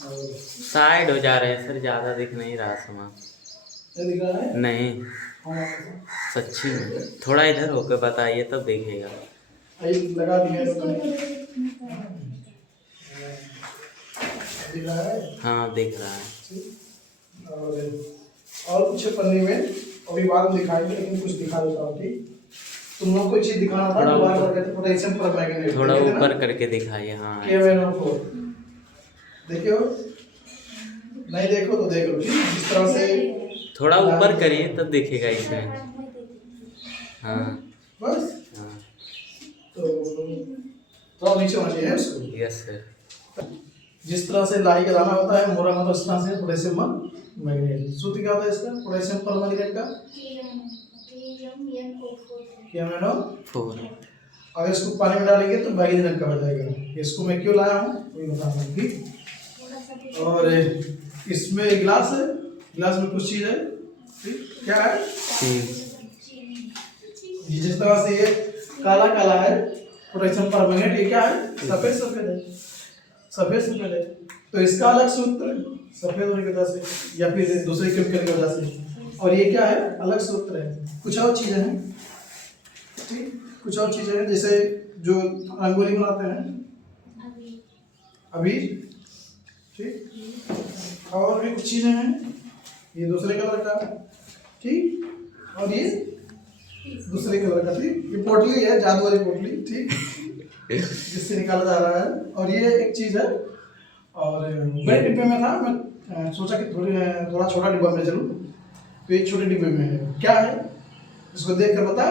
और साइड हो जा रहे हैं सर, ज्यादा दिख नहीं रहा सामान। ये दिख रहा है। नहीं हाँ, सच्ची में, थोड़ा इधर होकर बताइए तब दिखेगा। ये लगा दिया है तो दिख रहा है। हाँ दिख रहा है। ठीक। और कुछ पन्नी में अभी बाद में दिखाएंगे, लेकिन कुछ दिखा देता हूँ। ठीक, तुम लोग को चीज दिखाना था, थोड़ा बार बार ऊपर, कहते पोटेशियम परमैंगनेट थोड़ा ऊपर करके दिखाइए। हाँ KMnO4 देखियो, नहीं देखो तो देख लो। ठीक, इस तरह से थोड़ा ऊपर करिए तब दिखेगा इसमें। हाँ बस। हाँ तो थोड़ा नीचे होना चाहिए उसको। Yes sir. जिस तरह से लाही का दाना होता है मोरा, मतलब इस तरह से पोटेशियम मैग्नेट। सूत्र क्या होता है इसका, पोटेशियम परमैंगनेट का KMnO4। अगर इसको पानी में डालेंगे तो बैंगनी रंग का हो जाएगा। इसको मैं क्यों लाया हूँ वही बताता हूँ। ठीक, और इसमें एक गिलास है, गिलास में कुछ चीज़ है। ठीक, क्या है, जिस तरह से ये काला काला है पोटेशियम परमैंगनेट, ये क्या है, सफेद सफेद है, सफेद सफेद है। तो इसका अलग सूत्र है सफेद होने की वजह से या फिर दूसरे केमिकल की वजह से। और ये क्या है, अलग सूत्र है। कुछ और चीज़ें हैं। ठीक, कुछ और चीज़ें हैं, जैसे जो रंगोली बनाते हैं अबीर। ठीक, और भी कुछ चीज़ें हैं, ये दूसरे कलर का। ठीक, और ये दूसरे कलर का। ठीक, ये पोटली है, जादू वाली पोटली। ठीक, जिससे निकाला जा रहा है। और ये एक चीज़ है। और बड़े डिब्बे में था, मैं सोचा कि थोड़ा छोटा डिब्बा में चलूँ, तो एक छोटे डिब्बे में है। क्या है, इसको देख कर बता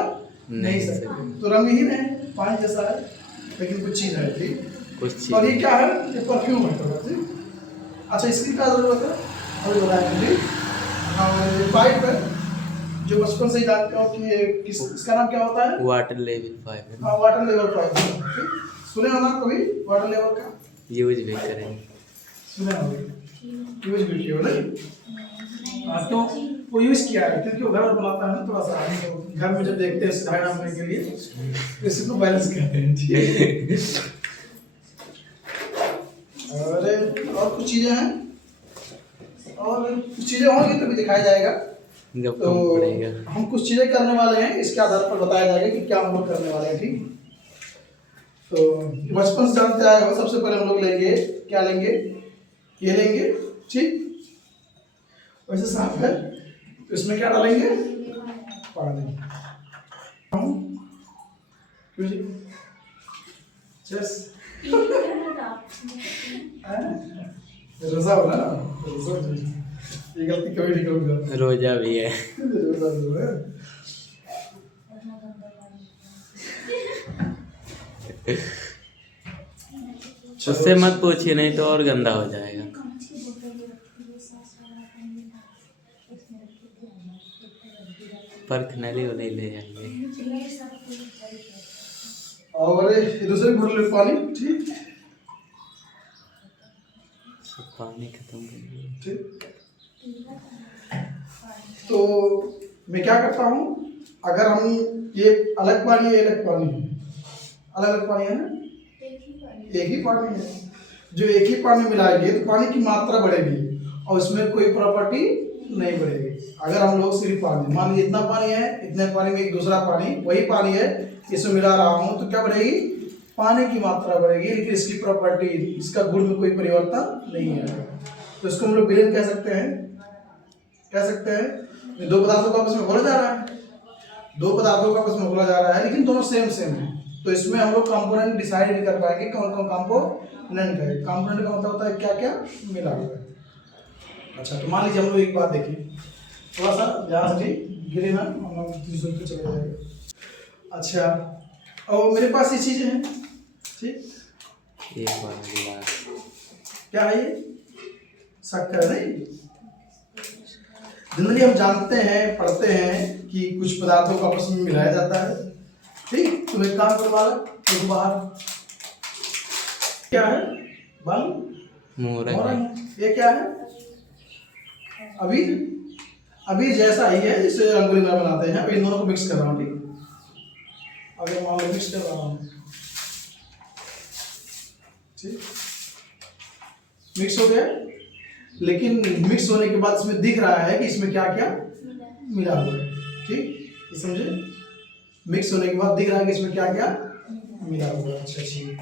नहीं सकते। तो रंगहीन है, पानी जैसा है, लेकिन कुछ चीज़ है। ठीक, कुछ चीज। और ये क्या है, ये परफ्यूम है थोड़ा। ठीक, अच्छा इसकी क्या जरूरत है अभी बताएंगे। ठीक, और ये पाइप है जो बचपन से ही जानते हो कि ये इसका नाम क्या होता है, वाटर लेवल पाइप। हाँ वाटर लेवल पाइप। ठीक, सुने हो ना कभी वाटर लेवल का, यूज भी करेंगे। सुने हो, यूज भी किया हो नहीं। हाँ, तो वो यूज किया है क्योंकि वो घर में बनाता है ना, थोड़ा सा घर में जब देखते हैं सुधार डालने के लिए तो इसको बैलेंस करते हैं। ठीक, और कुछ चीजें हैं, और कुछ चीजें होंगी तभी दिखाया जाएगा। जब तो कम पड़ेगा। हम कुछ चीजें करने वाले हैं, इसके आधार पर बताया जाएगा कि क्या हम लोग करने वाले हैं। ठीक, तो बचपन से जानते आए हो, सबसे पहले हम लोग लेंगे, क्या लेंगे, ये लेंगे। ठीक, वैसे साफ है, तो इसमें क्या डालेंगे, पानी। रोजा हो ना, ये गलती कभी नहीं करूंगा। रोजा भी है। रोजा भी है। उससे मत पूछिए, नहीं तो और गंदा हो जाएगा। पर नली वाले ले जाएंगे। और दूसरे घोल ले पानी। ठीक, पानी खत्म कर दिया। ठीक, तो मैं क्या करता हूँ, अगर हम ये अलग पानी है, अलग पानी है, अलग अलग पानी है ना, एक ही पानी है। जो एक ही पानी मिलाएंगे तो पानी की मात्रा बढ़ेगी और इसमें कोई प्रॉपर्टी नहीं बढ़ेगी। अगर हम लोग सिर्फ पानी, मान लीजिए इतना पानी है, इतने पानी में एक दूसरा पानी, वही पानी है, इसमें मिला रहा हूँ तो क्या बढ़ेगी, पानी की मात्रा बढ़ेगी, लेकिन इसकी प्रॉपर्टी, इसका गुण में कोई परिवर्तन नहीं है। तो इसको हम लोग विलयन कह सकते हैं, कह सकते हैं। दो पदार्थों का आपस में घोला जा रहा है, दो पदार्थों का आपस में घोला जा रहा है, लेकिन दोनों सेम सेम है। तो इसमें हम लोग कंपोनेंट डिसाइड नहीं कर पाएंगे कौन कौन कंपोनेंट है। कंपोनेंट का मतलब होता है क्या क्या मिला हुआ है। अच्छा, तो मान लीजिए हम लोग एक बात देखिए, थोड़ा सा ध्यान से गिरे ना, हम लोग चले जाएगा। अच्छा, और मेरे पास ये चीजें हैं। ठीक, एक बार गिलास। क्या है ये, शक्कर नहीं। जनरली हम जानते हैं, पढ़ते हैं कि कुछ पदार्थों को आपस में मिलाया जाता है। ठीक, तो एक काम करो वाला, एक बाहर क्या है, बालू मोरंग। ये क्या है, अबीर। अबीर जैसा ही है जिससे रंगोली बनाते हैं। अब इन दोनों को मिक्स कर रहा हूँ। ठीक, अगर मान लो मिक्स कर रहा हूँ। ठीक, मिक्स हो गया, लेकिन मिक्स होने के बाद इसमें दिख रहा है कि इसमें क्या क्या मिला हुआ है। ठीक, ये समझे? मिक्स होने के बाद दिख रहा है कि इसमें क्या क्या मिला हुआ है। अच्छा ठीक,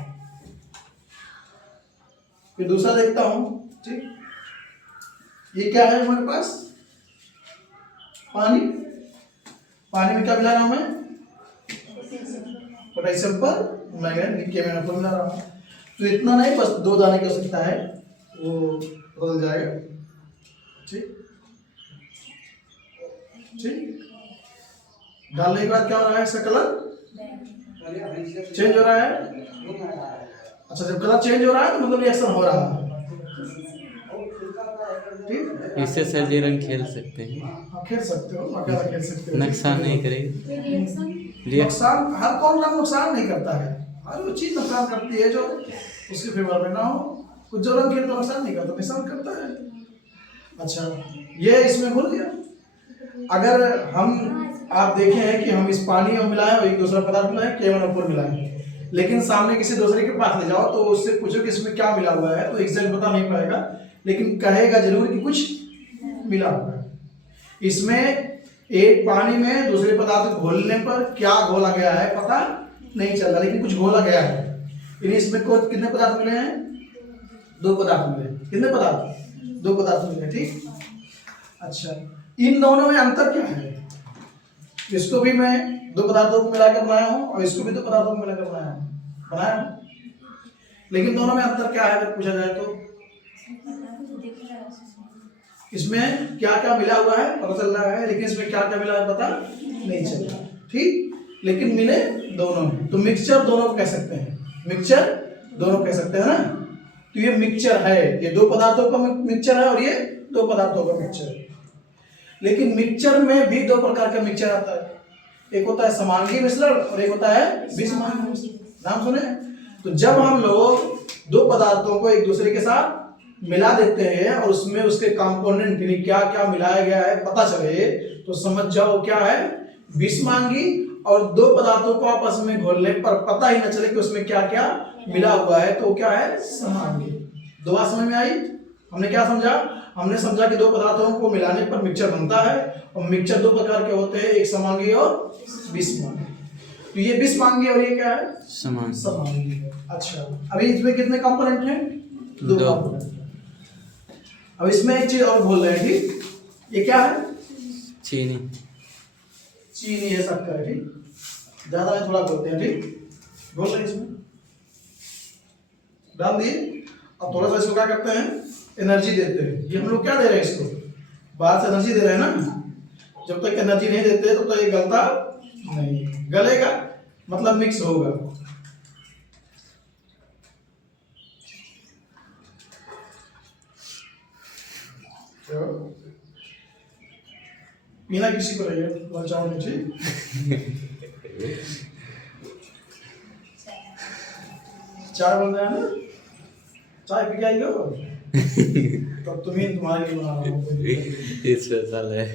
फिर दूसरा देखता हूं। ठीक, ये क्या है हमारे पास? पानी। पानी में क्या मिला रहा हूं मैं? पोटेशियम पर मैंगनीज केमिकल मिला रहा हूं। तो इतना नहीं, बस 2 दाने की आवश्यकता है, वो बदल जाएगा। ठीक ठीक, डालने के बाद क्या हो रहा है? इसका कलर चेंज हो रहा है। अच्छा, जब कलर चेंज हो रहा है तो मतलब रिएक्शन हो रहा है। ठीक, इससे सर जी रंग खेल सकते हैं, हाँ खेल सकते हो, बाकायदा खेल सकते हो। नुकसान नहीं करेगी। नुकसान, हर कौन रंग नुकसान नहीं करता है, हर वो चीज नुकसान करती है जो उसके फेवर में ना हो। कुछ जो रंग खेल तो नुकसान नहीं करता, नुकसान करता है। अच्छा, ये इसमें घुल गया। अगर हम आप देखे हैं कि हम इस पानी में मिलाएं और एक दूसरा पदार्थ मिलाएं, KMnO4 मिलाएं, लेकिन सामने किसी दूसरे के पास ले जाओ तो उससे पूछो कि इसमें क्या मिला हुआ है, तो एग्जैक्ट बता नहीं पाएगा, लेकिन कहेगा जरूर कि कुछ मिला हुआ है। इसमें एक पानी में दूसरे पदार्थ को घोलने पर क्या घोला गया है पता नहीं चल रहा, लेकिन कुछ घोला गया है। इसमें कितने पदार्थ मिले हैं? 2 पदार्थ मिले। कितने पदार्थ? 2 पदार्थ मिले। ठीक, अच्छा, इन दोनों में अंतर क्या है? इसको भी मैं 2 पदार्थों को मिलाकर बनाया हूं और इसको भी 2 पदार्थों को मिलाकर बनाया हूं, लेकिन दोनों में अंतर क्या है अगर पूछा जाए तो? इसमें क्या क्या मिला हुआ है पता चल रहा है, लेकिन इसमें क्या क्या मिला है पता नहीं चल रहा। ठीक, लेकिन मिले दोनों में, तो मिक्सचर दोनों को कह सकते हैं, मिक्सचर दोनों कह सकते हैं ना। तो ये मिक्सचर है, ये 2 पदार्थों का मिक्सचर है और ये 2 पदार्थों का मिक्सचर है। लेकिन मिक्सचर में भी 2 प्रकार का मिक्सचर आता है, एक होता है समांगी मिश्रण और एक होता है विषमांगी मिश्रण। नाम सुने? तो जब हम लोग 2 पदार्थों को एक दूसरे के साथ मिला देते हैं और उसमें उसके कंपोनेंट यानी क्या क्या मिलाया गया है पता चले, तो समझ जाओ क्या है विषमांगी। और 2 पदार्थों को आपस में घोलने पर पता ही न चले कि उसमें क्या क्या मिला हुआ है, तो क्या है समांगी। 2 बात समझ में आई? हमने क्या समझा? हमने समझा कि 2 पदार्थों को मिलाने पर मिक्सचर बनता है, और मिक्सचर 2 प्रकार के होते हैं, एक समांगी और विषमांगी। तो ये विषमांगी और ये क्या है? समांगी है। अच्छा, अभी इसमें कितने कंपोनेंट हैं? 2 कंपोनेंट। अब इसमें एक चीज और बोल रहे हैं। ठीक, ये क्या है? चीनी। चीनी है, शक्कर है। ठीक, ज्यादा नहीं थोड़ा बोलते हैं। ठीक, बोल रहे हैं इसमें डाल दिए। अब थोड़ा सा इसको क्या करते हैं? एनर्जी देते हैं। ये हम लोग क्या दे रहे हैं इसको? बाहर से एनर्जी दे रहे हैं ना। जब तक एनर्जी नहीं देते तब तक ये गलता नहीं, गलेगा मतलब मिक्स होगा। पीना किसी को रहेगा ललचाओ नहीं। ठीक, चाय बन रहा है ना, चाय पी के आई हो तब तुम्हारे लिए बना रहा हूँ। स्पेशल है।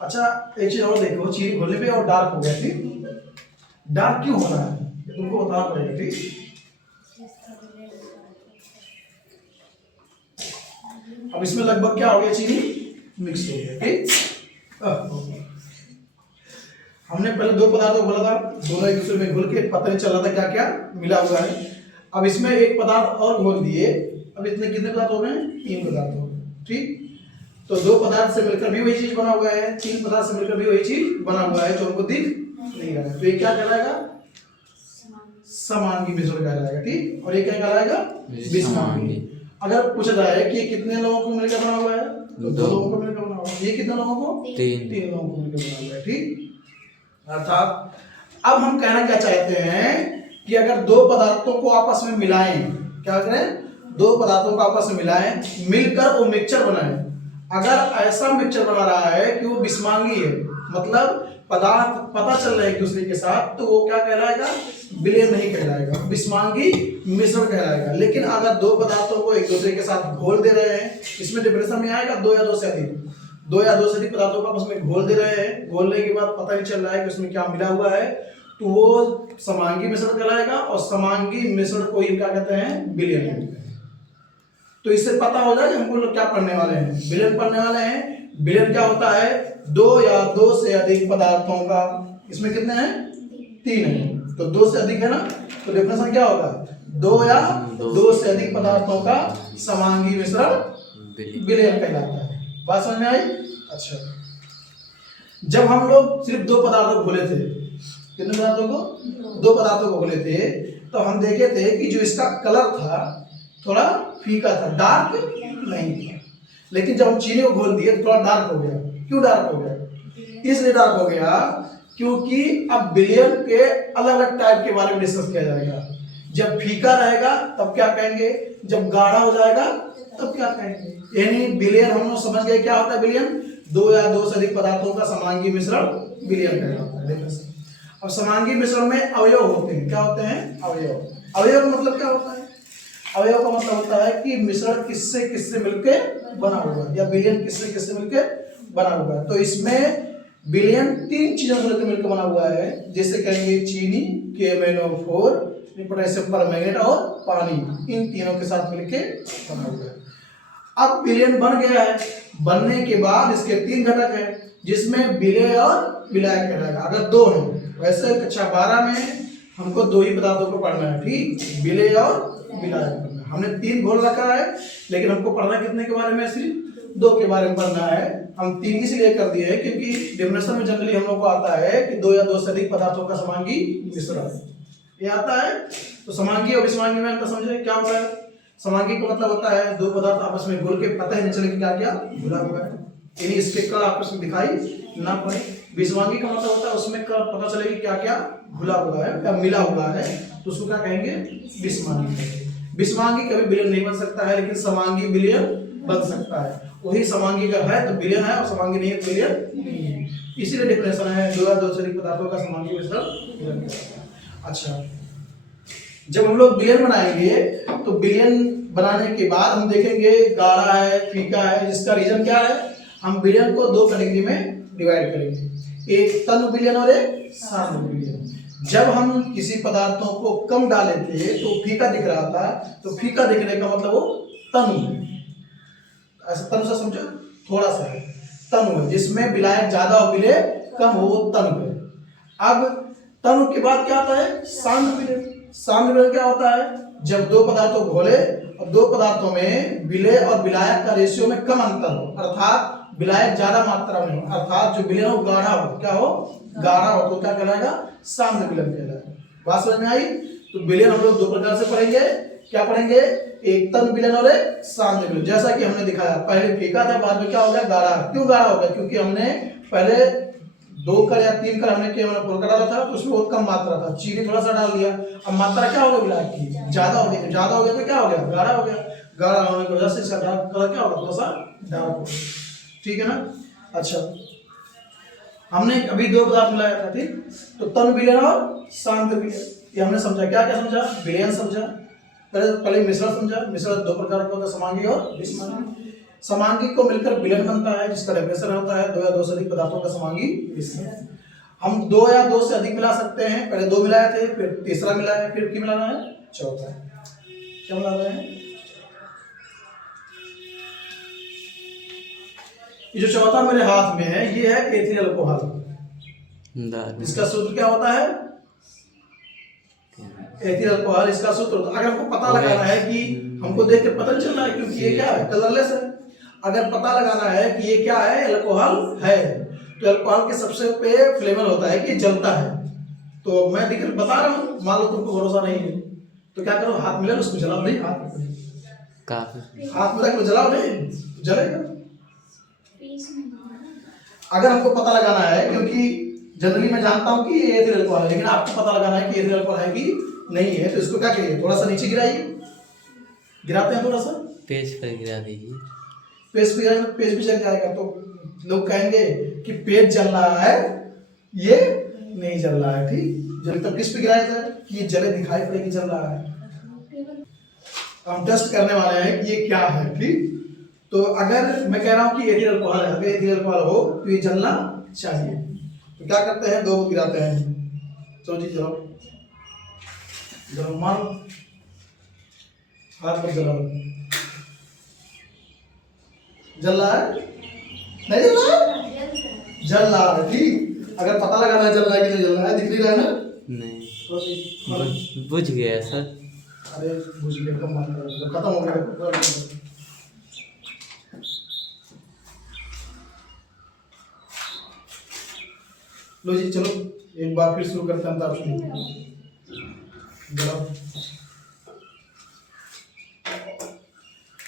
अच्छा, एक चीज और देखो, चीनी घोलने पे और डार्क हो गया। ठीक, डार्क क्यों हो रहा है ये तुमको बताना पड़ेगा। ठीक, अब इसमें लगभग क्या हो गया? चीनी मिक्स हो गया। ठीक, हमने पहले 2 पदार्थों को बोला था, दोनों एक दूसरे में घुल के पता नहीं चल रहा था क्या क्या मिला हुआ है। अब इसमें एक पदार्थ और घोल दिए, अब इतने कितने पदार्थ हो गए? 3 पदार्थ हो गए। ठीक, तो 2 पदार्थ से मिलकर भी वही चीज बना हुआ है, 3 पदार्थ से मिलकर भी वही चीज बना हुआ है, जो हमको दिख नहीं रहा है। तो ये क्या कहलाएगा? समांगी मिश्रण कहलाएगा। ठीक, और ये क्या कहलाएगा? विषमांगी। अगर पूछा जाए कि कितने लोगों को मिलकर बना हुआ है, तो 2 लोगों को मिलकर बना हुआ है। ये कितने लोगों को? 3 लोगों को मिलकर बना हुआ है। ठीक, अर्थात अब हम कहना क्या चाहते हैं कि अगर 2 पदार्थों को आपस में मिलाएं, क्या करें? 2 पदार्थों को आपस में मिलाएं, मिलकर वो मिक्सचर बनाएं। अगर ऐसा मिक्सचर बना रहा है कि वो विषमांगी है, मतलब पदार्थ पता चल रहा है एक दूसरे के साथ, तो वो क्या कहलाएगा? विलय नहीं कहलाएगा, विषमांगी मिश्रण कहलाएगा। लेकिन अगर 2 पदार्थों को एक दूसरे के साथ घोल दे रहे हैं, इसमें डिफरेंस में आएगा 2 या 2 से अधिक। दो या दो से अधिक पदार्थों को आपस में घोल दे रहे हैं, घोलने के बाद पता नहीं चल रहा है कि उसमें क्या मिला हुआ है, तो वो समांगी मिश्रण कहलाएगा, और समांगी मिश्रण को ही क्या कहते हैं, विलयन कहते हैं। तो इससे पता हो जाए कि हमको लोग क्या पढ़ने वाले हैं, विलयन पढ़ने वाले हैं। विलयन क्या होता है, दो या दो से अधिक पदार्थों का, इसमें कितने हैं, 3 हैं, तो 2 से अधिक है ना, तो डेफिनेशन क्या होगा, 2 या 2 से अधिक पदार्थों का समांगी मिश्रण विलयन कहलाता है। बात समझ में आई? अच्छा, जब हम लोग सिर्फ 2 पदार्थों को घोले थे, कितने पदार्थों को, 2 पदार्थों को घोले थे, तो हम देखे थे कि जो इसका कलर था थोड़ा फीका था, डार्क नहीं था। लेकिन जब हम चीनी को घोल दिए तो थोड़ा डार्क हो गया। क्यों डार्क हो गया? इसलिए डार्क हो गया क्योंकि अब विलयन के अलग अलग टाइप के बारे में डिस्कस किया जाएगा। जब फीका रहेगा तब क्या कहेंगे, जब गाढ़ा हो जाएगा तब क्या कहेंगे। यानी विलयन हम लोग समझ गए क्या होता है विलयन, 2 या 2 से अधिक पदार्थों का समांगी मिश्रण विलयन कहलाता है। अब समांगी मिश्रण में अवयव होते हैं, क्या होते हैं, अवयव। अवयव का मतलब क्या होता है, अवयव का मतलब होता है कि मिश्रण किससे किससे मिलकर बना हुआ है, या विलयन किससे किससे मिलकर बना हुआ है। तो इसमें विलयन 3 चीजों से मिलकर बना हुआ है, जैसे कहेंगे चीनी, KMnO4, पोटेशियम परमैंगनेट और पानी, इन तीनों के साथ मिलकर बना हुआ है। अब विलयन बन गया है, बनने के बाद इसके 3 घटक हैं, जिसमें विलेय और विलायक कहलाएगा। अगर 2 हैं, वैसे कक्षा 12 में हमको 2 ही पदार्थों को पढ़ना है, ठीक, विलेय और विलायक पढ़ना है। हमने 3 घोल रखा है, लेकिन हमको पढ़ना कितने के बारे में, सिर्फ 2 के बारे में पढ़ना है। हम 3 इसलिए कर दिए हैं क्योंकि डेफिनेशन में जनरली हम लोग को आता है कि 2 या 2 से अधिक पदार्थों का समांगी मिश्रण, ये आता है। तो समांगी और विसमांगी में अंतर समझे क्या होता है। समांगी का मतलब होता है 2 पदार्थ आपस में घुल के पता ही नहीं चले कि क्या क्या घुला हुआ है, यानी इसके कण आपस में दिखाई ना पड़े। विसमांगी का मतलब होता है उसमें पता चले कि क्या क्या घुला हुआ है, क्या मिला हुआ है, तो उसको क्या कहेंगे, विसमांगी। विसमांगी कभी विलयन नहीं बन सकता है, लेकिन समांगी विलयन बन सकता है। वही समांगी का है तो विलयन है, और समांगी नहीं है तो विलयन नहीं है। इसीलिए डिफरेंशिएशन है 2 या 2 से अधिक पदार्थों का समांगी मिश्रण। अच्छा, जब हम लोग विलयन बनाएंगे तो विलयन बनाने के बाद हम देखेंगे गाढ़ा है, फीका है, जिसका रीजन क्या है, हम विलयन को 2 कैटेगरी में डिवाइड करेंगे, एक तनु विलयन और एक सान्द्र विलयन। जब हम किसी पदार्थों को कम डाले थे तो फीका दिख रहा था, तो फीका दिखने का मतलब वो तनु है। ऐसा तनु से समझो, थोड़ा सा है, तनु है, जिसमें विलायक ज्यादा और विलेय कम हो, वो तनु है। अब तनु के बाद क्या आता है, सान्द्र विलयन। सान्द्र विलयन क्या होता है, जब 2 पदार्थों को घोले और 2 पदार्थों में विलेय और विलायक का रेशियो में कम अंतर हो, अर्थात विलायक ज्यादा मात्रा में हो, अर्थात जो विलयन हो गाढ़ा हो, क्या हो, गाढ़ा हो, तो क्या कहलाएगा, सान्द्र विलयन कहलाएगा। बात समझ में आई? तो विलयन हम लोग 2 प्रकार से पढ़ेंगे, क्या पढ़ेंगे, एक तनु विलयन और एक सान्द्र विलयन। जैसा कि हमने दिखाया, पहले फीका था, बाद में क्या हो गया, गाढ़ा। क्यों गाढ़ा हो गया, क्योंकि हमने पहले 2 कर या 3 कर हमने KMnO4 डाला था, तो उसमें बहुत कम मात्रा था, चीनी थोड़ा सा डाल दिया, अब मात्रा क्या हो गया विलायक की, ज्यादा हो गई। ज्यादा हो गया तो क्या हो गया, गाढ़ा हो गया। गाढ़ा होने की वजह से इसका कलर क्या होगा, थोड़ा सा डार्क हो, ठीक है ना। अच्छा, हमने अभी 2 पदार्थ मिलाया था, ठीक, तो तनु विलयन और सान्द्र विलयन, ये हमने समझा। क्या क्या समझा, विलयन समझा, पहले मिश्रण समझा। मिश्रण 2 प्रकार का होता है, समांगी और विसमांगी। समांगी को मिलकर विलयन बनता है, जिसका डेफिनेशन होता है 2 या 2 से अधिक पदार्थों का समांगी मिश्रण। हम 2 या 2 से अधिक मिला सकते हैं, पहले 2 मिलाए थे, फिर तीसरा मिलाया, फिर क्या मिलाना है, चौथा। क्या मिला रहे हैं, ये जो चौथा मेरे हाथ में है, ये है एथिल अल्कोहल। इसका सूत्र क्या होता है, एथिल अल्कोहल, इसका सूत्र होता है। अगर हमको पता लगाना है कि हमको देख के पता नहीं चल रहा है क्योंकि ये क्या है, कलरलेस है। अगर पता लगाना है कि ये क्या है, अल्कोहल है, तो अल्कोहल के सबसे पे फ्लेवर होता है कि जलता है। तो मैं दिख बता रहा हूँ, मान लो तुमको भरोसा नहीं है तो क्या करो, हाथ मिला उसको जलाओ, नहीं हाथ मिला के जलाओ, नहीं जलेगा। अगर हमको पता लगाना है, क्योंकि जनरली मैं जानता हूं कि ये एथिल अल्कोहल है, लेकिन आपको पता लगाना है कि एथिल अल्कोहल है कि नहीं है, तो इसको क्या करिए, थोड़ा सा नीचे गिराइए। गिराते हैं थोड़ा सा, पेज पर गिरा दीजिए। पेज पे गिराएंगे पेज भी जल जाएगा, तो लोग कहेंगे कि पेज जल रहा है, ये नहीं जल रहा है, ठीक। जब तक किस पे गिराया था कि ये जले दिखाई पड़े कि जल रहा है। हम टेस्ट करने वाले हैं कि ये क्या है, ठीक। तो अगर मैं कह रहा हूँ कि एथिल अल्कोहल है, अगर एथिल अल्कोहल हो तो ये जलना चाहिए। तो क्या करते हैं, 2 को गिराते हैं। चलो जी जलाओ, जलाओ मारो, हाथ पर जलाओ। जल रहा है? नहीं जल रहा है? जल रहा है, ठीक। अगर पता लगाना है जल रहा है कि नहीं जल रहा है, दिख नहीं रहा है ना? नहीं, बुझ गया सर। अरे बुझ गया, कम बात करो, खत्म हो गया। लो जी चलो एक बार फिर शुरू करते हैं अंताक्षरी। जलाओ,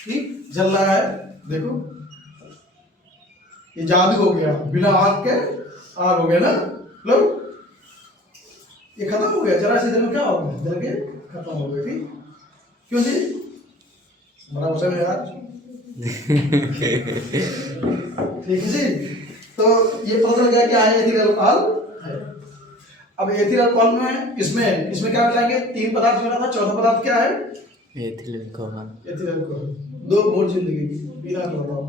ठीक जल रहा है, देखो ये जादू हो गया, बिना आग के आग हो गया ना। लो ये खत्म हो गया, जरा सी देर में क्या हो गया, जल के खत्म हो गया। ठीक क्यों जी, बड़ा वचन है यार। ठीक है जी, तो ये पता चल गया क्या है, एथिल अल्कोहल है। अब एथिल अल्कोहल में इसमें क्या मिलाएंगे, 3 पदार्थ मिला था, चौथा पदार्थ क्या है, एथिल अल्कोहल। Ethyl alcohol. 2 घूंट जिंदगी पीना तो बताओ,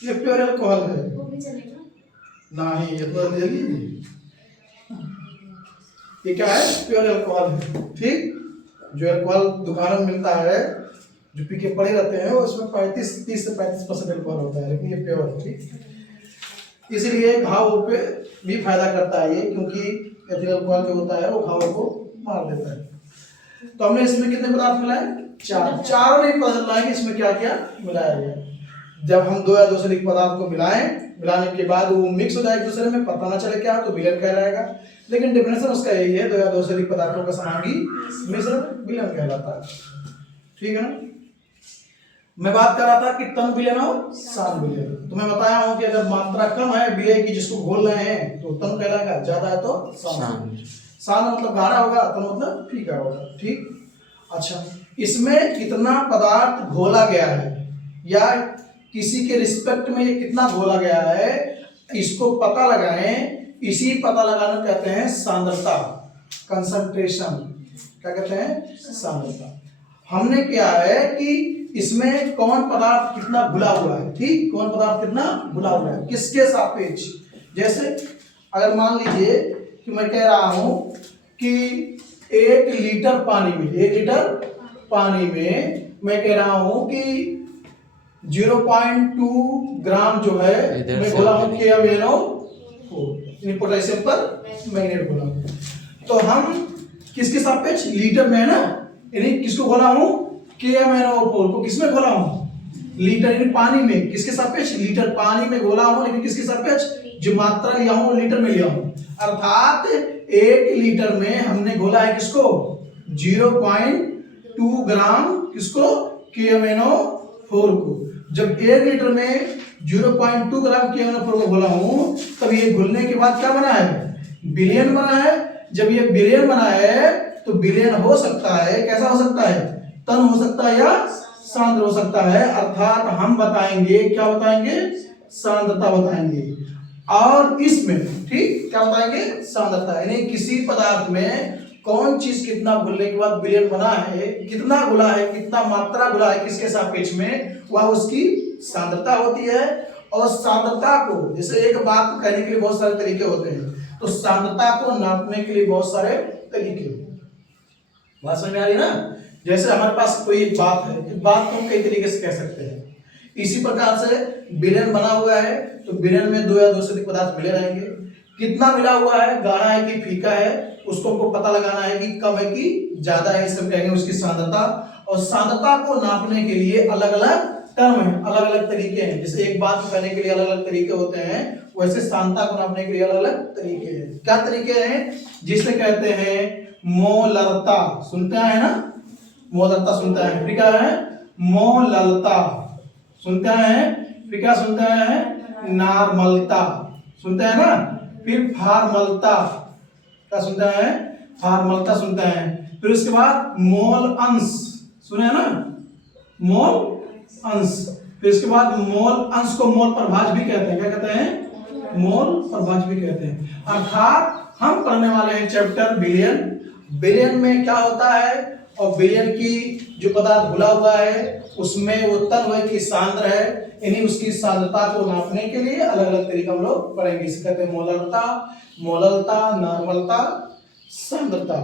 ये प्योर अल्कोहल है। नहीं ये तो जल्दी, ये क्या है, प्योर अल्कोहल है। ठीक, जो अल्कोहल दुकानों में मिलता है, जो पी के पड़े रहते हैं, उसमें 30 से 35% अल्कोहल होता है, लेकिन ये प्योर है। ठीक, इसीलिए घाव पे भी फायदा करता है ये, क्योंकि एथिल अल्कोहल जो होता है वो घावों को मार देता है। तो हमने इसमें कितने पदार्थ मिलाए, 4। चारों नहीं पता चल रहा है कि इसमें क्या क्या मिलाया गया। जब हम 2 या 2 से अधिक पदार्थ को मिलाने के बाद वो मिक्स हो जाए एक दूसरे में, पता ना चले क्या, तो विलयन कहलाएगा। लेकिन डेफिनेशन उसका यही है, 2 या 2 से अधिक पदार्थों का समांगी मिश्रण विलयन कहलाता है। ठीक है ना। मैं बात कर रहा था कि तन विलयन और सान विलयन। तो मैं बताया हूं कि अगर मात्रा कम है विलय की, जिसको घोल रहे हैं, तो तन कहलाएगा, ज्यादा है तो सान। सान मतलब गाढ़ा होगा, तन मतलब फीका होगा। ठीक, अच्छा इसमें कितना पदार्थ घोला गया है या किसी के रिस्पेक्ट में ये कितना घोला गया है, इसको पता लगाएं। इसी पता लगाना कहते हैं सांद्रता, कंसंट्रेशन। क्या कहते हैं, सांद्रता। हमने क्या है कि इसमें कौन पदार्थ कितना घुला हुआ है। ठीक, कौन पदार्थ कितना घुला हुआ है, किसके सापेक्ष। जैसे अगर मान लीजिए कि मैं कह रहा हूं कि 1 लीटर पानी में, 1 लीटर पानी में मैं कह रहा हूं कि 0.2 ग्राम जो है मैं घोला हूं KMnO4, पोटेशियम पर मैग्नेट घोला हूं। तो हम किसके सापेक्ष, लीटर में है ना, यानी किसको घोला हूं, KMnO4 को किसमें घोला हूं, लीटर यानी पानी में। किसके सापेक्ष, लीटर पानी में घोला हूं, लेकिन किसके सापेक्ष, जो मात्रा लिया हूं लीटर में लिया हूं। अर्थात 1 लीटर में हमने घोला है किसको, 0.2 ग्राम किसको, KMnO4 को। जब 1 लीटर में 0.2 ग्राम KMnO4 को घोला हूं, तब ये घुलने के बाद क्या बना है, विलयन बना है। जब ये विलयन बना है तो विलयन हो सकता है, कैसा हो सकता है, तन हो सकता है या सांद्र हो सकता है। अर्थात हम बताएंगे, क्या बताएंगे, सांद्रता बताएंगे। और इसमें ठीक क्या बताएंगे, सांद्रता, यानी किसी पदार्थ में कौन चीज कितना घुलने के बाद विलयन बना है, कितना घुला है, कितना मात्रा घुला है, किसके सापेक्ष में, वह उसकी सांद्रता होती है। और सांद्रता को, जैसे एक बात को कहने के लिए बहुत सारे तरीके होते हैं, तो सांद्रता को नापने के लिए बहुत सारे तरीके। बात समझ में आ रही ना। जैसे हमारे पास कोई एक बात है, एक बात को हम कई तरीके से कह सकते हैं। इसी प्रकार से विलयन बना हुआ है, तो विलयन में 2 या 2 से अधिक पदार्थ मिले रहेंगे। कितना मिला हुआ है, गाढ़ा है कि फीका है, उसको हमको पता लगाना है कि कम है कि ज्यादा है, इसे हम कहेंगे उसकी सांद्रता। और सांद्रता को नापने के लिए अलग अलग टर्म है, अलग अलग तरीके हैं। जैसे एक बात को कहने के लिए अलग अलग तरीके होते हैं, वैसे सांद्रता को नापने के लिए अलग अलग तरीके हैं। क्या तरीके हैं, जिसे कहते हैं मोलरता, सुनते हैं ना, मोलरता सुनते हैं, फिर क्या है, मोललता सुनते हैं, फिर क्या सुनते हैं, नॉर्मलता सुनते हैं ना, फिर फार्मलता, क्या सुनते हैं, फार्मलता सुनते हैं। फिर उसके बाद मोल अंश, सुने हैं ना, मोल अंश। फिर इसके बाद मोल अंश को मोल प्रभाज भी कहते हैं। क्या कहते हैं, मोल प्रभाज भी कहते हैं। अर्थात हम पढ़ने वाले हैं चैप्टर विलयन। विलयन में क्या होता है, और विलयन की जो पदार्थ घुला हुआ है उसमें वो तन वह की सांद्र है, यानी उसकी सांद्रता को नापने के लिए अलग अलग तरीका हम लोग पढ़ेंगे। इसे कहते हैं मोलरता, मोललता, नॉर्मलता, सांद्रता।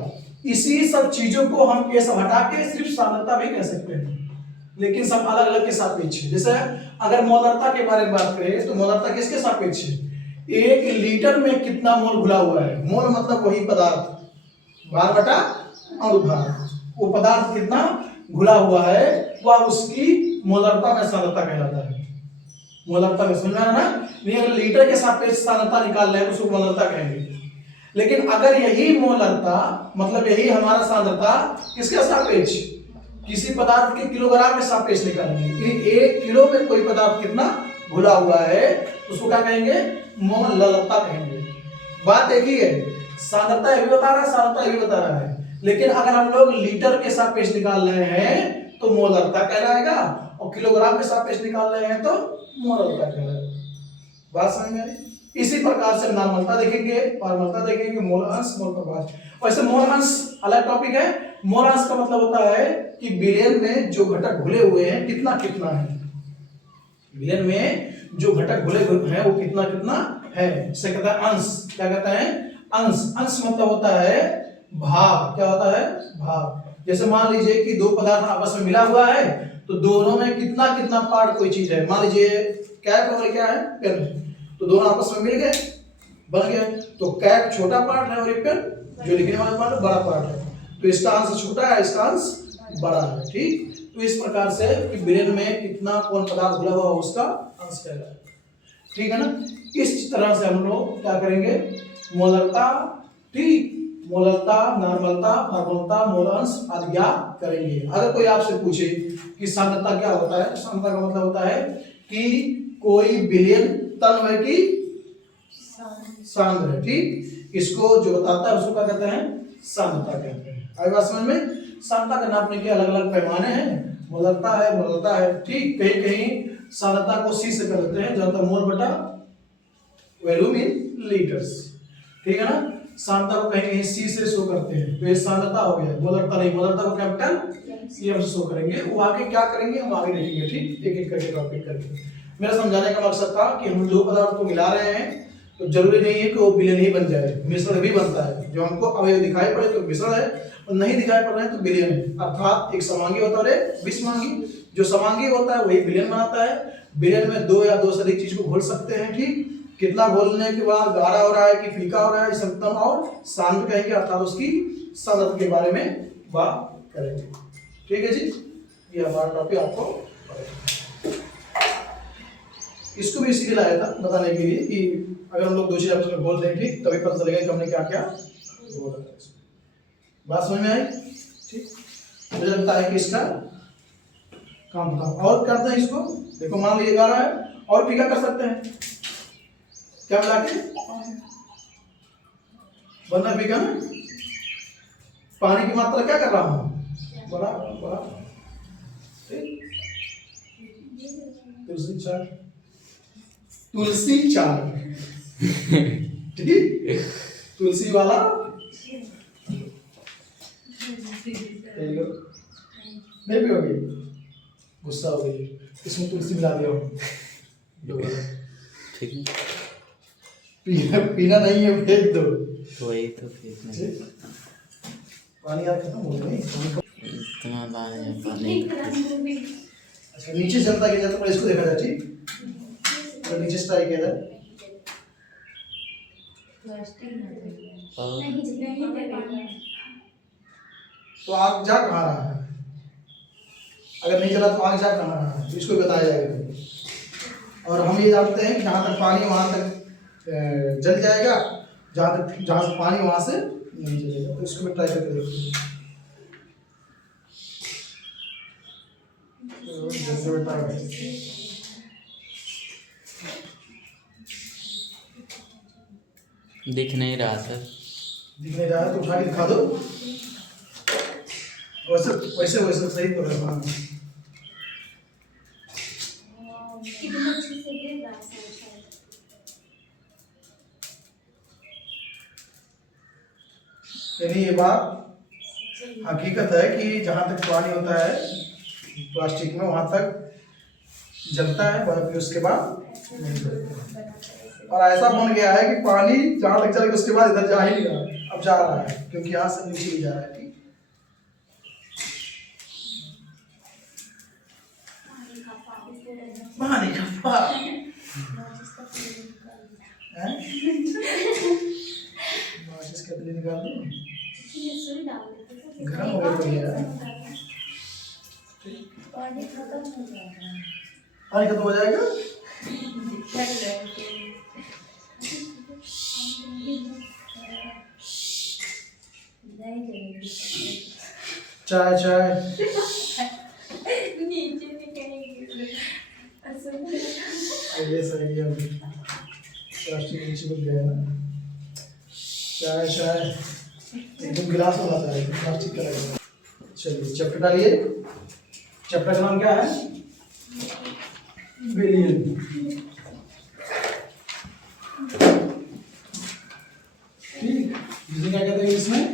इसी सब चीजों को हम ये सब हटा के सिर्फ सांद्रता भी कह सकते हैं, लेकिन सब अलग अलग के सापेक्ष है। जैसे अगर मोलरता के बारे में बात करें तो मोलरता किसके सापेक्ष है? 1 लीटर में कितना मोल घुला हुआ है। मोल मतलब वही पदार्थ, भार बटा अनुभार, वो पदार्थ कितना घुला हुआ है वह उसकी मोलरता में सांद्रता कहलाता है। मोलरता में समझ में आ रहा ना? नहीं, अगर लीटर के सापेक्ष सांद्रता निकाल रहे हैं तो उसको मोलरता कहेंगे। लेकिन अगर यही मोलरता मतलब यही हमारा सांद्रता किसके सापेक्ष, किसी पदार्थ के किलोग्राम के सापेक्ष निकालेंगे, 1 किलो में कोई पदार्थ कितना घुला हुआ है उसको क्या कहेंगे? मोललता कहेंगे। बात एक ही है, सांद्रता ये भी बता रहा है, सांद्रता ये भी बता रहा है, लेकिन अगर हम लोग लीटर के सापेक्ष निकाल रहे हैं तो मोलरता कहलाएगा, और किलोग्राम के सापेक्ष निकाल रहे हैं तो मोललता कहलाएगा। बात समझ में आई? इसी प्रकार से नॉर्मलता देखेंगे, फॉर्मलता देखेंगे, मोल अंश, मोल प्रभाव। वैसे मोल अंश अलग टॉपिक है। मोल अंश का मतलब होता है कि विलयन में जो घटक घुले हुए हैं कितना कितना है, विलयन में जो घटक घुले हुए हैं वो कितना कितना है, इसे कहता है अंश। क्या कहता है? अंश। अंश मतलब होता है भाग। क्या होता है? भाग। जैसे मान लीजिए कि 2 पदार्थ आपस में मिला हुआ है तो दोनों में कितना कितना पार्ट कोई चीज है। मान लीजिए कैप और क्या है? पेन, तो दोनों आपस में मिल गए, बन गया। तो कैप छोटा पार्ट है और एक पेन जो लिखने वाला पार्ट बड़ा पार्ट है, तो इसका अंश छोटा है, इसका अंश बड़ा है। ठीक, तो इस प्रकार से कि विलयन में कितना कौन पदार्थ घुला हुआ उसका अंश कहलाता है। ठीक है ना? इस तरह से हम लोग क्या करेंगे? मोलरता, ठीक, मोलरता, नॉर्मलता, फॉर्मलता, मोल अंश आदि ज्ञात करेंगे। अगर कोई आपसे पूछे कि सांद्रता क्या होता है, सांद्रता का मतलब होता है कि कोई विलयन तन्मय की सांद्र है। ठीक, इसको जो बताता है उसको क्या कहते हैं? सांद्रता कहते हैं। आई बात समझ में? सांद्रता का नापने के अलग अलग पैमाने हैं, मोलरता है, मोललता है। ठीक, कहीं कहीं सांद्रता को सी से कर देते हैं, ज्यादातर मोल बटा वॉल्यूम इन लीटर्स। ठीक है ना? सांद्रता को कहीं कहीं सी से शो करते हैं, तो ये सांद्रता हो गया। मोलरता नहीं, मोलरता को कैपिटल एम से शो करेंगे। वो आगे क्या करेंगे हम आगे देखेंगे। ठीक, एक एक करके टॉपिक करके। मेरा समझाने का मकसद था कि हम 2 पदार्थ को मिला रहे हैं तो जरूरी नहीं है कि वो विलयन ही बन जाए, मिश्रण भी बनता है। जो हमको अवयव दिखाई पड़े तो मिश्रण है, और नहीं दिखाई पड़ रहे हैं तो विलयन है। अर्थात एक समांगी होता है और एक विषमांगी। जो समांगी होता है वही विलयन बनाता है। विलयन में 2 या 2 से अधिक चीज को घोल सकते हैं। ठीक, कितना घोलने के बाद गाढ़ा हो रहा है कि फीका हो रहा है, संतम और सांद्र कहेंगे, अर्थात उसकी सांद्रता के बारे में बात करेंगे। ठीक है जी, ये हमारा टॉपिक आपको इसको भी इसीलिए लाया था बताने के लिए कि अगर हम लोग 2 चीज आपस में बोल दें ठीक, तभी पता चलेगा कि हमने क्या क्या बोला। बात समझ में आई? ठीक, मुझे लगता है कि इसका काम बताओ और करते हैं इसको। देखो मान लीजिए गाढ़ा है और फीका कर सकते हैं, क्या मिला के बनना फीका ना। पानी की मात्रा क्या कर रहा हूं? बड़ा बड़ा। ठीक, तुलसी चाय, तुलसी चाय, ठीक, तुलसी वाला नहीं पियोगे, गुस्सा हो गई, इसमें तुलसी मिला दिया हूँ। पीना नहीं है, फेंक दो। वही तो फेंकना। पानी यार खत्म हो गया। इतना पानी। अच्छा, नीचे चलता किया जाता है, इसको देखा जाए। ठीक, तो नीचे स्ट्राइक किया जाए। तो आग जा कहाँ रहा है? अगर नहीं चला तो आग जा कहाँ रहा है, इसको बताया जाएगा। और हम ये जानते हैं कि जहाँ तक पानी वहाँ तक जल जाएगा, जहाँ से पानी वहाँ से नहीं जलेगा। तो इसको मैं ट्राई करके देखूँ। दिख नहीं रहा सर। दिख नहीं रहा है तो उठा के दिखा दो। वैसे वैसे वैसे सही तो है। यानी ये बात हकीकत है कि जहाँ तक पानी होता है प्लास्टिक में वहाँ तक जलता है, फिर उसके बाद नहीं जलता। और ऐसा बन गया है कि पानी जहाँ तक चल गया उसके बाद इधर जा ही नहीं रहा, अब जा रहा है क्योंकि यहाँ से नीचे ही जा रहा है। ठीक, पानी का पाप माचिस का तेल निकाल दो, गर्म हो गया। पानी खत्म हो जाएगा। पानी खत्म हो जाएगा। चाय चाय नीचे में कहीं ये सही है, अभी प्लास्टिक नीचे मिल गया ना। चाय चाय एकदम गिलास में आता है, प्लास्टिक का लगा। चलिए चैप्टर डालिए। चैप्टर का नाम क्या है? बिलियन। ठीक, इसे क्या कहते हैं इंग्लिश में?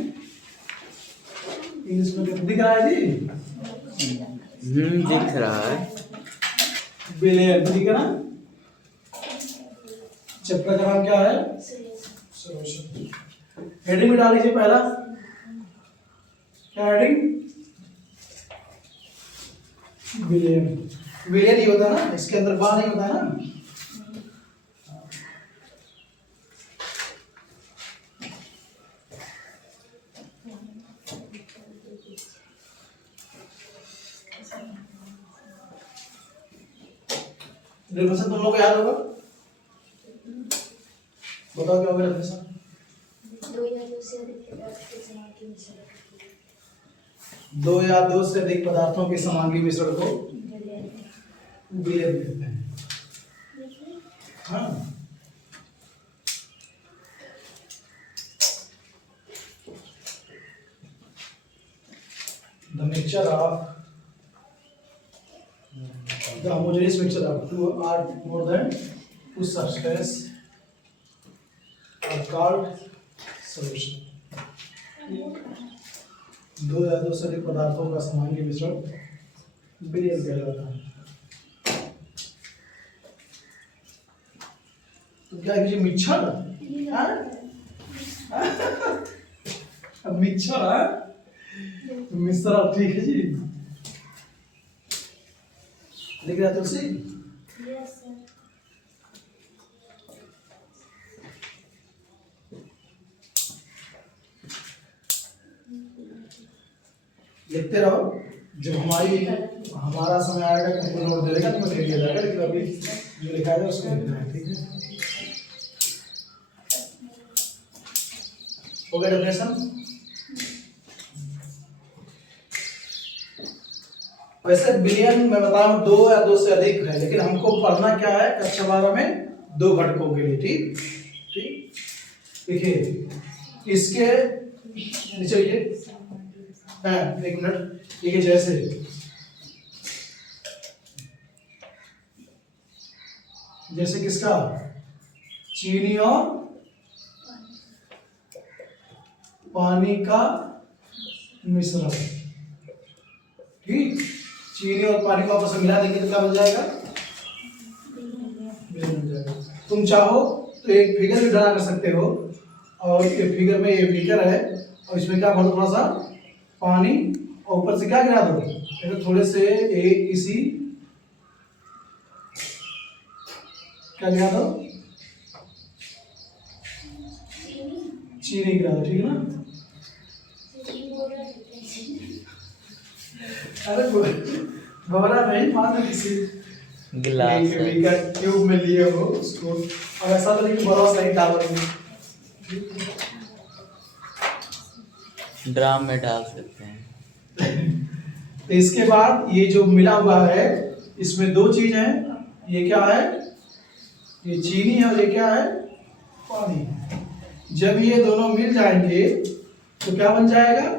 इंग्लिश में दिख रहा है जी? दिख रहा है। बिलियन ठीक है ना। चैप्टर का नाम क्या है? सॉल्यूशन। हेडिंग में डाल लीजिए पहला। क्या हेडिंग? बिलियन। बिलियन ही होता ना, इसके अंदर बा नहीं होता ना। डेफिनेशन तुम लोग को याद होगा? बताओ क्या होगा डेफिनेशन? दो या दो से अधिक पदार्थों के समांगी मिश्रण को विलयन कहते हैं। हाँ, the mixture of the homogeneous mixture of two or more than two substances are called solution। दो या दो से अधिक पदार्थों का समांगी मिश्रण विलयन कहलाता है। तो क्या कीजिए मिक्सचर? मिक्सचर है, मिश्रण ठीक है जी। लिख रहा तुलसी? लिखते रहो, जब हमारा समय आएगा तो हमको नोट दे देगा, तुम्हें दे दिया जाएगा, लेकिन अभी जो लिखा है उसको लिखना है। ठीक है, हो गया डेफिनेशन? वैसे बिलियन मैं बता रहा हूँ दो या दो से अधिक है, लेकिन हमको पढ़ना क्या है कक्षा 12 में? दो घटकों के लिए। ठीक ठीक, देखिए इसके नीचे ये एक मिनट, देखिए जैसे किसका? चीनी और पानी का मिश्रण। ठीक, चीनी और पानी को आपस में मिला देंगे तो क्या बन जाएगा? बन जाएगा। तुम चाहो तो एक फिगर भी ड्रा कर सकते हो, और ये फिगर में ये फिगर है और इसमें क्या भरो? थोड़ा सा पानी और ऊपर से क्या गिरा दो? तो थोड़े से एक इसी क्या गिरा दो? चीनी गिरा दो। ठीक है ना? अरे बोरा नहीं, मान किसी गिलास है। ट्यूब में लिए हो उसको, और ऐसा तो नहीं कि बड़ा सही डालोगे, ड्राम में डाल सकते हैं। तो इसके बाद ये जो मिला हुआ है इसमें दो चीज है। ये क्या है? ये चीनी है, और ये क्या है? पानी। जब ये दोनों मिल जाएंगे तो क्या बन जाएगा?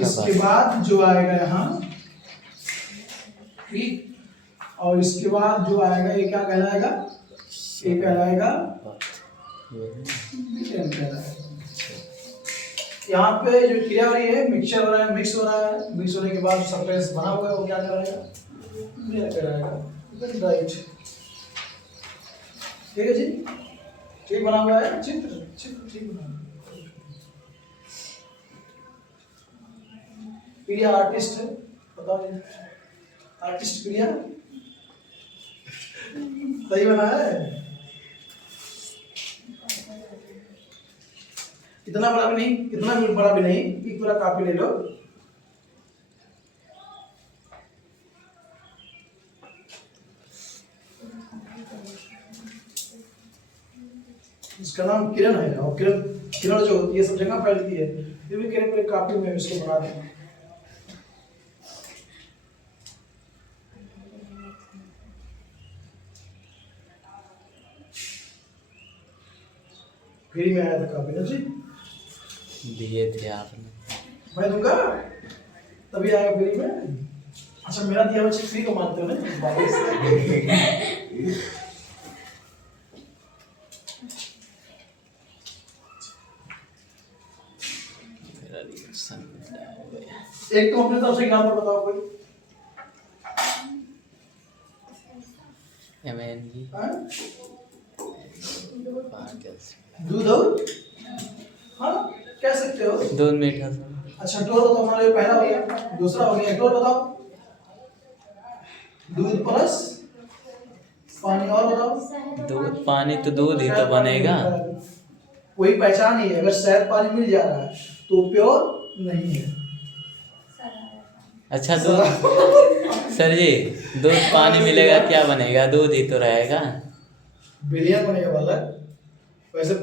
इसके बाद जो आएगा यहाँ, ठीक, और इसके बाद जो आएगा ये क्या कहलाएगा? ये कहलाएगा बिलियन कहलाएगा। यहाँ पे जो क्रिया हो रही है मिक्सचर हो रहा है, मिक्स हो रहा है, मिक्स होने के बाद जो सब्सटेंस बना हुआ है वो क्या कराएगा, क्लियर कराएगा। वेरी राइट, ठीक है जी, ठीक बना हुआ है चित्र, चित्र ठीक बना हुआ है। प्रिया आर्टिस्ट है, बताओ जी, आर्टिस्ट प्रिया सही बना है। इतना बड़ा भी नहीं, इतना भी बड़ा भी नहीं, एक पूरा कॉपी ले लो। इसका नाम किरण है और किरण, किरण जो होती है सब जगह फैलती है, ये भी किरण पूरे कॉपी में इसको बना दें। फ्री में आया था कॉपी ना जी, दिए थे आपने। मैं दूंगा तभी आएगा फ्री में। अच्छा मेरा दिया हुआ चीज फ्री को मानते हो ना वापस? एक तो अपने तरफ से एग्जाम्पल बताओ कोई। MNG हाँ? पार्टिकल्स, दूध और हाँ कह सकते हो। दूध मीठा सा। अच्छा टोल तो हमारे पहला हो गया, दूसरा हो गया, टोल बताओ। दूध प्लस पानी और बताओ। दूध पानी तो दूध ही तो बनेगा। वही पहचान ही है, अगर शहद पानी मिल जा रहा है तो प्योर नहीं है। अच्छा दूध सर जी, दूध पानी मिलेगा क्या बनेगा, दूध ही तो रहेगा। बिलियन बनेगा वाला। वैसे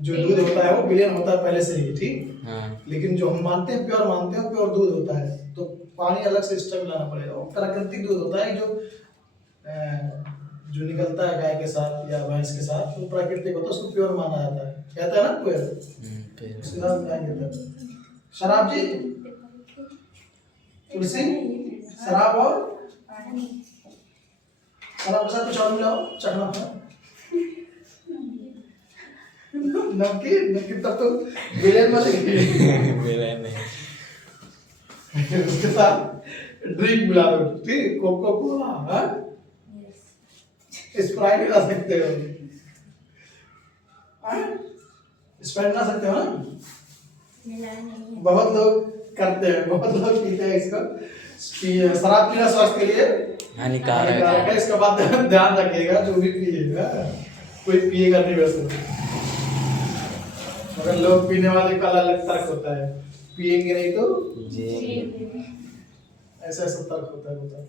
जो दूध होता है वो बिलियन होता है पहले से ही, ठीक। हाँ लेकिन जो हम मानते हैं प्योर मानते हैं, प्योर दूध होता है, तो पानी अलग से सिस्टम लाना पड़ेगा। वो प्राकृतिक दूध होता है जो निकलता है गाय के साथ या भैंस के साथ, वो प्राकृतिक होता है, उसको प्योर माना जाता है, कहता है ना प्योर। उसके बाद मिलाएंगे तब। शराब जी, तुलसी, शराब और शराब के साथ कुछ और मिलाओ, चखना था। नमकीन, नमकीन तब तो बिलियन वाले मेरा नहीं। उसके साथ ड्रिंक मिला दो, ठीक, कोका कोला, हाँ, स्प्राइट मिला सकते हो, स्प्राइट मिला सकते हो ना। बहुत लोग करते हैं, बहुत लोग पीते हैं इसको। शराब पीना स्वास्थ्य के लिए हानिकारक है। इसका बात ध्यान रखिएगा, जो भी पिएगा, कोई पिएगा नहीं वैसे, मगर लोग पीने वाले का अलग तर्क होता है, पिएंगे नहीं तो जी। ऐसा ऐसा तर्क होता है, बताओ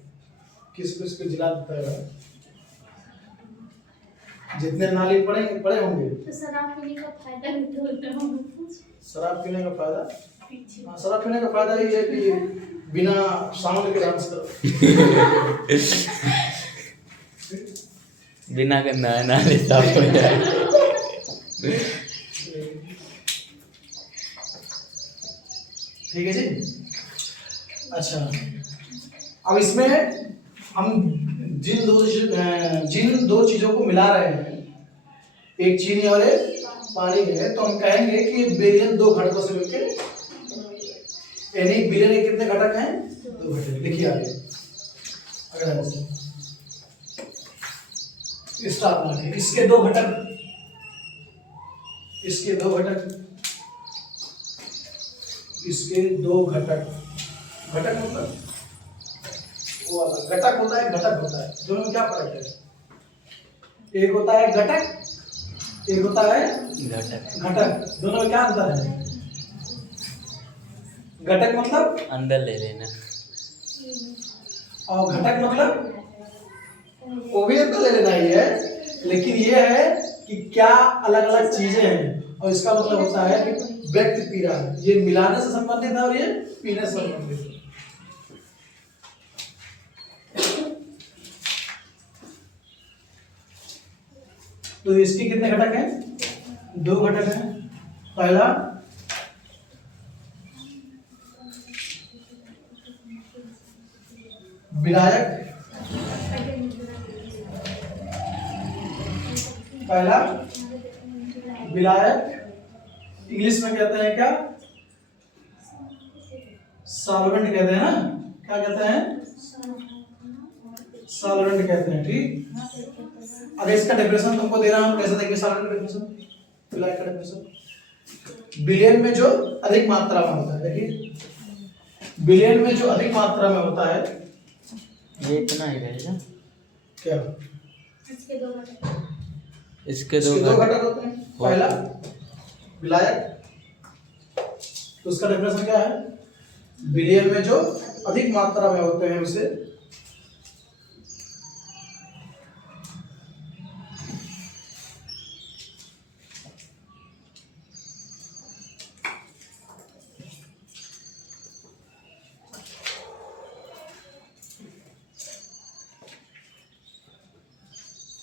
किस किस को जिला देता है। जितने नाली पड़े होंगे। तो शराब पीने का फायदा भी तो होता है। शराब पीने का फायदा, हाँ, शराब पीने का फायदा ये है कि बिना साउंड के डांस करो। बिना के नहाना साफ हो जाए। ठीक है जी। अच्छा अब इसमें हम जिन दो चीजों को मिला रहे हैं, एक चीनी और एक पानी है, तो हम कहेंगे कि बिलियन दो घटकों से मिलकर, यानी बिलियन के कितने घटक हैं, दो घटक। लिखिए आगे, अगर स्टार मार्क, इसके दो घटक, इसके दो घटक, इसके दो घटक, घटक मतलब वो वाला घटक होता है, घटक होता है, दोनों में क्या फर्क है। एक होता है घटक, एक होता है घटक। घटक, दोनों में क्या अंतर है। घटक मतलब अंदर ले लेना, और घटक मतलब वो भी अंदर ले लेना ही है, लेकिन ये है कि क्या अलग अलग चीजें हैं, और इसका मतलब होता है कि व्यक्ति पी रहा है, ये मिलाने से संबंधित है और ये पीने से संबंधित है। तो इसके कितने घटक हैं, दो घटक हैं। पहला विलायक, पहला विलायक, इंग्लिश में कहते हैं क्या, सॉल्वेंट कहते हैं ना, क्या कहते हैं, सॉल्वेंट कहते हैं, ठीक। अगर इसका डेफिनेशन तुमको दे रहा हूं, कैसे देखिए सॉल्वेंट का डेफिनेशन, विलायक का डेफिनेशन, बिलियन में जो अधिक मात्रा में होता है, देखिए बिलियन में जो अधिक मात्रा में होता है, ये इतना ही रहेगा। क्या इसके दो घटक, इसके इसके दो घटक होते हैं। पहला विलायक, तो उसका डेफिनेशन क्या है, बिलियन में जो अधिक मात्रा में होते हैं उसे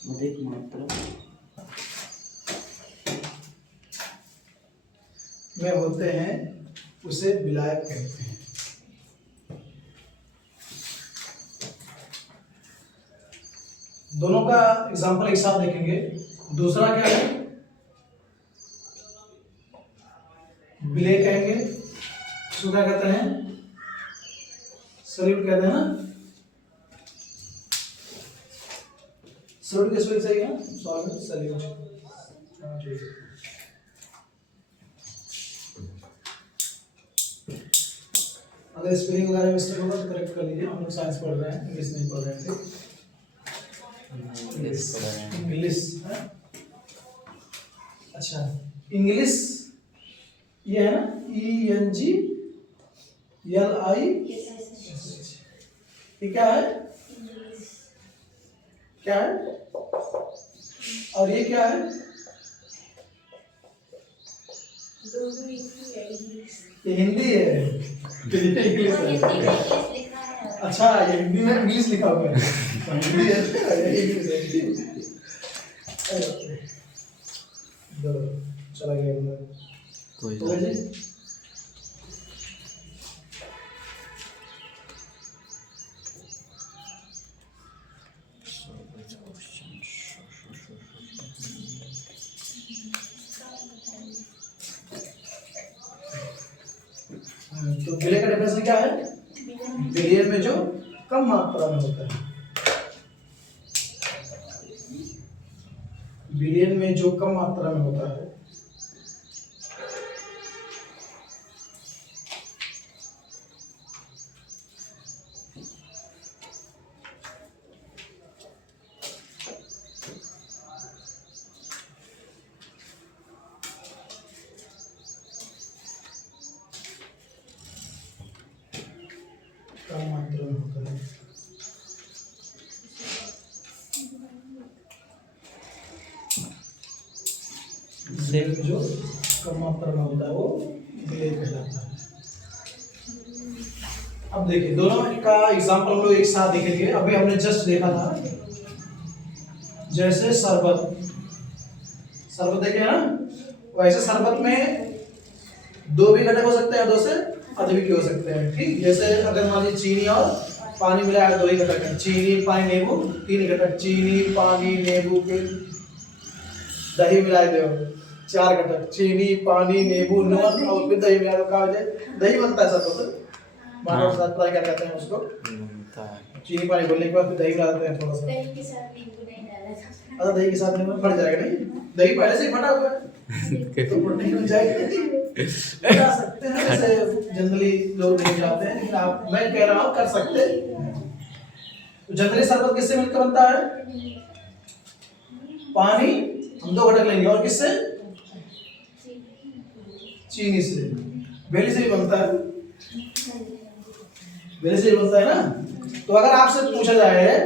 अधिक मात्रा में होते हैं उसे विलायक कहते हैं। दोनों का एग्जांपल एक साथ देखेंगे। दूसरा क्या है, विलेय कहेंगे, उसको क्या कहते हैं, सॉल्यूट कहते हैं ना, सॉल्यूट किस वजह से है, सॉल्वेंट सॉल्यूट, ठीक है। अगर स्पेलिंग वगैरह मिस्टेक होगा तो करेक्ट कर लीजिए, हम लोग साइंस पढ़ रहे हैं, इंग्लिश नहीं पढ़ रहे हैं, ठीक। इंग्लिश है? अच्छा, इंग्लिश ये है ना, ENGLI, ये क्या है, क्या है, और ये क्या है, ये हिंदी है, ये इंग्लिश है। अच्छा, ये हिंदी में इंग्लिश लिखा हुआ है, हिंदी है, ये इंग्लिश है। चला गया अंदर, कोई हो गया जी। तो विलेय का डेफिनेशन क्या है, बिलियन में जो कम मात्रा में होता है, बिलियन में जो कम मात्रा में होता है, कम मात्रा में होता है, बिलियन में जो कम मात्रा में होता है वो विलेय कहलाता है। अब देखिए दोनों का एग्जांपल हम लोग एक साथ देखेंगे। अभी हमने जस्ट देखा था, जैसे शरबत, शरबत देखे ना, वैसे शरबत में दो भी घटक हो सकते हैं, दो से अधिक भी हो सकते हैं, ठीक। जैसे अगर मान लीजिए चीनी और पानी मिला है, दो ही घटक है, चीनी पानी नींबू, तीन घटक, चीनी पानी नींबू के दही मिला दो, चार घटक, चीनी पानी नींबू नमक और फिर दही मिला, का हो जाए दही बनता है शरबत। मानव साथ क्या कहते हैं उसको, चीनी पानी बोलने के बाद फिर दही मिला देते हैं थोड़ा सा, दही के साथ नींबू नहीं डाला जाता। अगर दही के साथ नींबू फट जाएगा, नहीं दही पहले से ही फटा हुआ है तो प्रोटीन मिल जाएगी, बता सकते हैं, जैसे जनरली लोग नहीं जाते हैं, लेकिन आप, मैं कह रहा हूँ कर सकते हैं। तो जनरली शरबत किससे मिलकर बनता है, पानी हम दो घटक लेंगे, और किससे, चीनी से, बेली से भी बनता है, बेली से भी बनता है ना। तो अगर आपसे पूछा जाए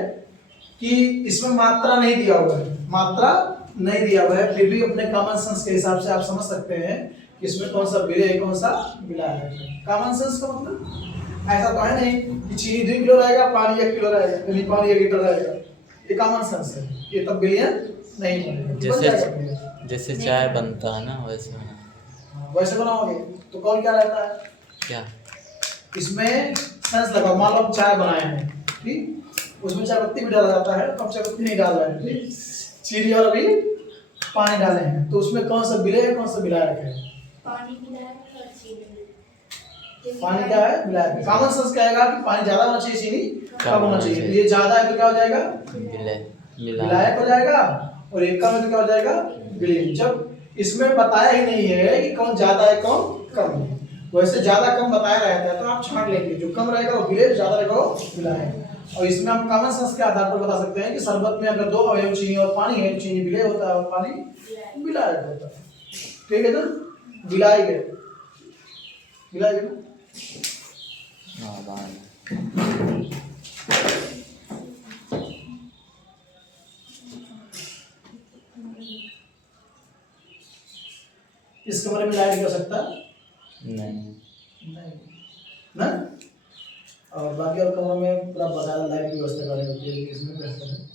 कि इसमें मात्रा नहीं दिया हुआ है, मात्रा नहीं दिया हुआ है, फिर भी अपने कॉमन सेंस के हिसाब से आप समझ सकते हैं कि इसमें कौन सा विलेय कौन सा विलायक है। कॉमन सेंस का मतलब ऐसा तो है नहीं कि चीनी 2 किलो रहेगा, पानी 1 किलो रहेगा, यानी पानी 1 लीटर रहेगा, ये कॉमन सेंस है, ये तब विलियन नहीं बनेगा। जैसे चाय बनता है ना, वैसे वैसे बनाओगे तो कौन क्या रहता है, क्या इसमें सेंस लगाओ। मान लो हम चाय बनाए हैं, ठीक, उसमें चाय पत्ती भी डाला जाता है, अब चाय पत्ती नहीं डाल रहे हैं, ठीक, चीनी और अभी पानी डाले हैं, तो उसमें कौन सा विलेय कौन सा विलायक है, पानी मिलाया और चीनी। पानी क्या है विलायक। कॉमन सेंस कहेगा कि पानी ज्यादा होना चाहिए, चीनी कम होना चाहिए। तो ये ज्यादा है तो क्या हो जाएगा विलायक हो जाएगा, और एक कम है तो क्या हो जाएगा विलीन। जब इसमें बताया ही नहीं है कि कौन ज्यादा है कौन कम है, वैसे ज्यादा कम बताया रहता है तो आप छांट लेंगे, जो कम रहेगा वो विलेय, ज्यादा रहेगा वो विलायक। और इसमें हम कॉमन सेंस के आधार पर बता सकते हैं कि शरबत में अगर 2 अवयव चीनी और पानी है तो चीनी विलेय होता है और पानी विलायक होता है। ठीक है ना, विलायक है, विलायक है ना। इस कमरे में लाइट कर सकता नहीं ना, और बाकी और कमरों में पूरा बता लाइट की व्यवस्था करनी होती है, इसमें कर सकते हैं।